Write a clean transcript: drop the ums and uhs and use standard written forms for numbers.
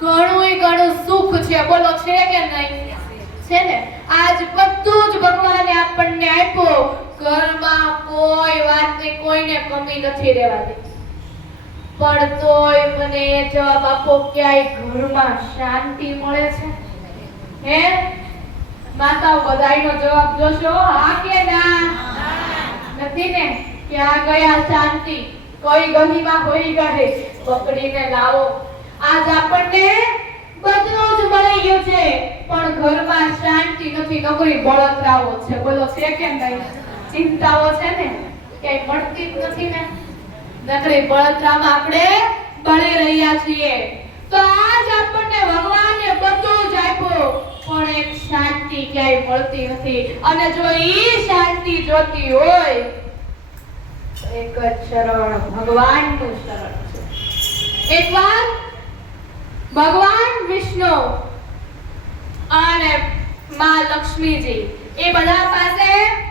ઘણું સુખ છે. બોલો છે કે નહીં? છે ને? આજ બધું જ ભગવાને આપણને આપ્યું. ઘરમાં કોઈ વાતની કોઈને કમી નથી રહેવાતી. પણ તોય મને એ જવાબ આપો, ક્યાંય ઘરમાં શાંતિ મળે છે? હે માતાઓ, બધાયનો જવાબ જોશો, હા કે ના? નથી ને? ક્યાં ગયા શાંતિ? કોઈ ગલીમાં હોઈ ગઈ, પકડીને લાવો. આજ આપણને બધું જ મળી ગયું છે, પણ ઘરમાં શાંતિ નથી. નકરી બળતરાઓ છે. બોલો છે કે નહીં? ચિંતાઓ છે ને, ક્યાંય મળતી જ નથી ને. નકરી બળતરામાં આપણે બળી રહ્યા છીએ. તો આજ આપણને ભગવાને બધું જ આપ્યું, પણ એક શાંતિ ક્યાંય મળતી નથી. અને જો ઈ શાંતિ જોતી હોય, એક જ શરણ, ભગવાનનું શરણ છે. એકવાર ભગવાન વિષ્ણુ અને માં લક્ષ્મીજી એ બધા પાસે